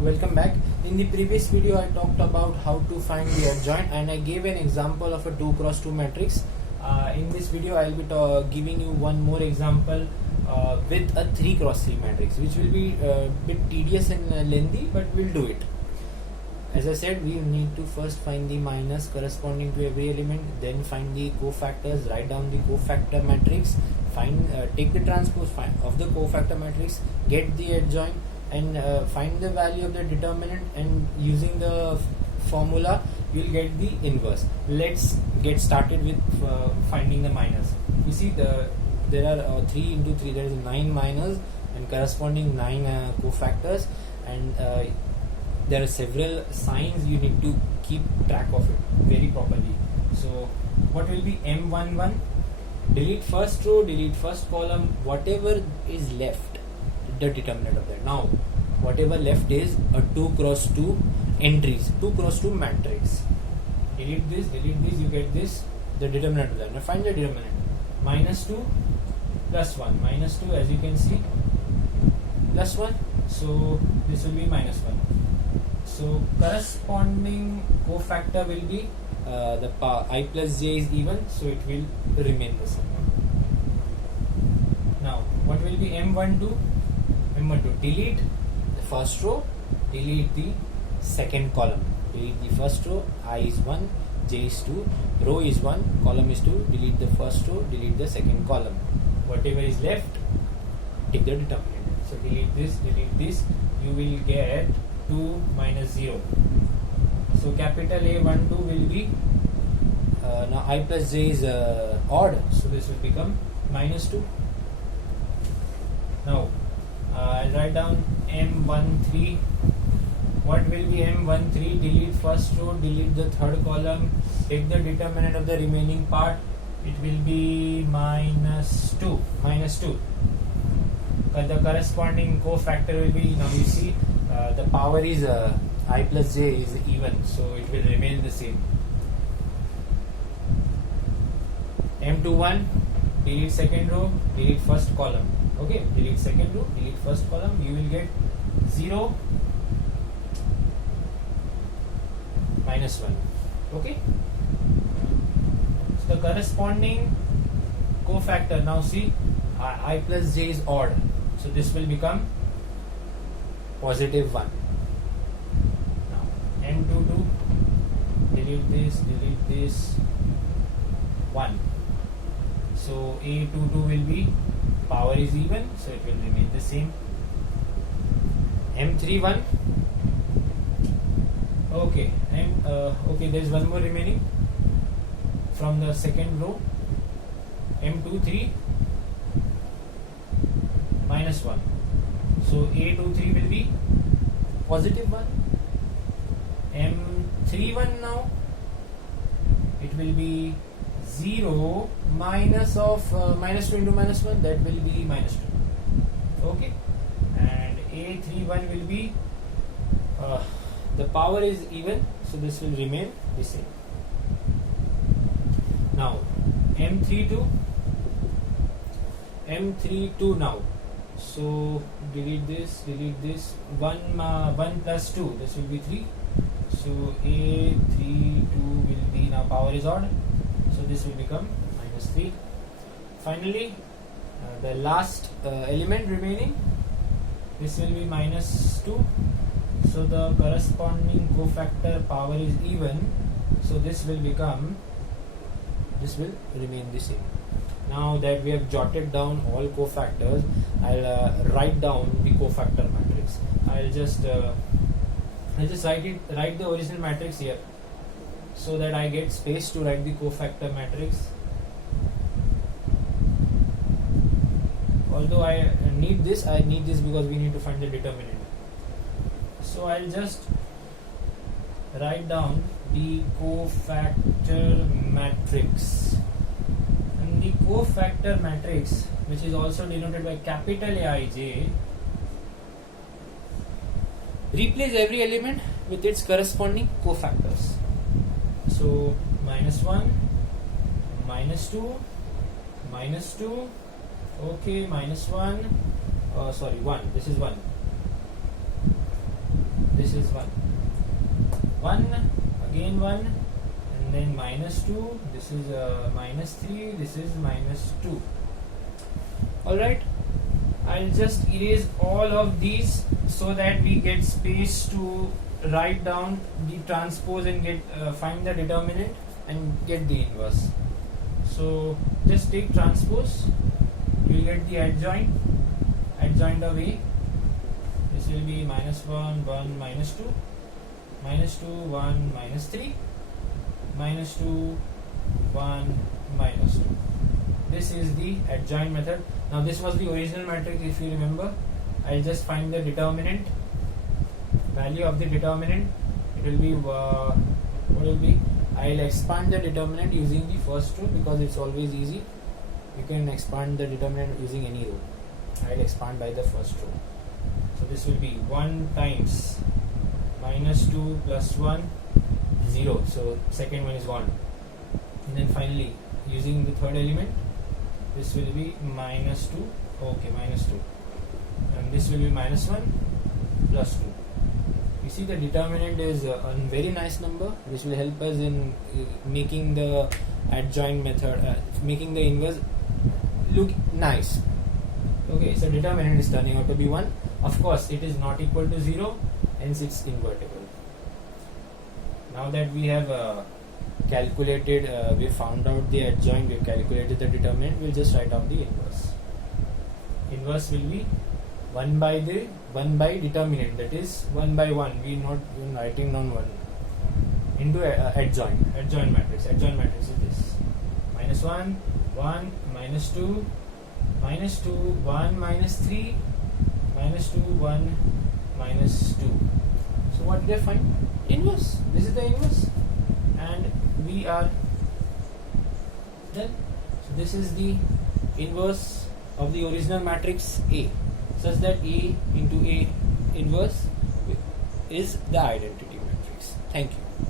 welcome back. In the previous video I talked about how to find the adjoint and I gave an example of a 2 cross 2 matrix. In this video I will be giving you one more example with a 3 cross 3 matrix, which will be a bit tedious and lengthy, but we'll do it. As I said, we need to first find the minus corresponding to every element, then find the cofactors, write down the cofactor matrix, take the transpose of the cofactor matrix, get the adjoint, and find the value of the determinant, and using the formula you'll get the inverse. Let's get started with finding the minus. You see there are 3 into 3, there is 9 minors and corresponding 9 cofactors, and there are several signs you need to keep track of it very properly. So what will be M11? Delete first row, delete first column, whatever is left, the determinant of that. Now whatever left is a 2 cross 2 entries, 2 cross 2 matrix. Delete this, you get this, the determinant of that. Now find the determinant. Minus 2 plus 1. Minus 2, as you can see, plus 1. So this will be minus 1. So corresponding cofactor will be the I plus j is even, so it will remain the same. Now what will be M12? M12, delete the first row, delete the second column. Delete the first row, I is 1, j is 2, row is 1, column is 2, delete the first row, delete the second column. Whatever is left, take the determinant. So delete this, you will get 2 minus 0. So capital A12 will be, now I plus j is odd, so this will become minus 2. Now I'll write down M13. What will be M13? Delete first row, delete the third column, take the determinant of the remaining part. It will be minus 2. The corresponding cofactor will be, now you see the power is I plus j is even, so it will remain the same. M21, delete second row, delete first column. Okay, delete second row, delete first column, you will get 0 minus 1. Okay, so the corresponding cofactor, now see I plus j is odd, so this will become positive 1. Now M22, delete this 1. So A22 will be, power is even, so it will remain the same. M31, okay, okay, there is one more remaining from the second row. M23 minus 1. So A23 will be positive 1. M31 now, it will be 0 minus of minus 2 into minus 1, that will be minus 2. Okay, and A31 will be, the power is even, so this will remain the same. Now M32 now, so delete this 1 plus 2, this will be 3. So A32 will be, now power is odd, so this will become minus 3. Finally the last element remaining, this will be minus 2, so the corresponding cofactor power is even, so this will remain the same. Now that we have jotted down all cofactors, I'll write down the cofactor matrix. I'll just write the original matrix here, so that I get space to write the cofactor matrix. Although I need this because we need to find the determinant. So I'll just write down the cofactor matrix. And the cofactor matrix, which is also denoted by capital Aij, replace every element with its corresponding cofactors. So minus 1, minus 2, minus 2, okay, minus 1, sorry, 1, this is 1. this is 1, 1, again 1, and then minus 2, this is minus 3, this is minus 2. Alright, I'll just erase all of these so that we get space to write down the transpose and get find the determinant and get the inverse. So just take transpose, you will get the adjoint of A. This will be minus 1, 1, minus 2, minus 2, 1, minus 3, minus 2, 1, minus 2. This is the adjoint method. Now this was the original matrix, if you remember. I'll just find the determinant, value of the determinant. It will be what will be? I'll expand the determinant using the first row because it's always easy. You can expand the determinant using any row. I'll expand by the first row. So this will be 1 times minus 2 plus 1, 0. So second one is 1. And then finally, using the third element, this will be minus 2. Okay, minus 2. And this will be minus 1 plus 2. You see the determinant is a very nice number, which will help us in making the adjoint method, making the inverse look nice. Okay, so determinant is turning out to be 1. Of course, it is not equal to 0, hence it's invertible. Now that we have calculated, we found out the adjoint, we have calculated the determinant, we'll just write down the inverse. Inverse will be 1 by determinant, that is 1 by 1. We not even writing down 1 into adjoint matrix. Adjoint matrix is this: minus 1, 1, minus 2, minus 2, 1, minus 3, minus 2, 1, minus 2. So what did I find? Inverse. This is the inverse, and we are done. So this is the inverse of the original matrix A, such that A into A inverse is the identity matrix. Thank you.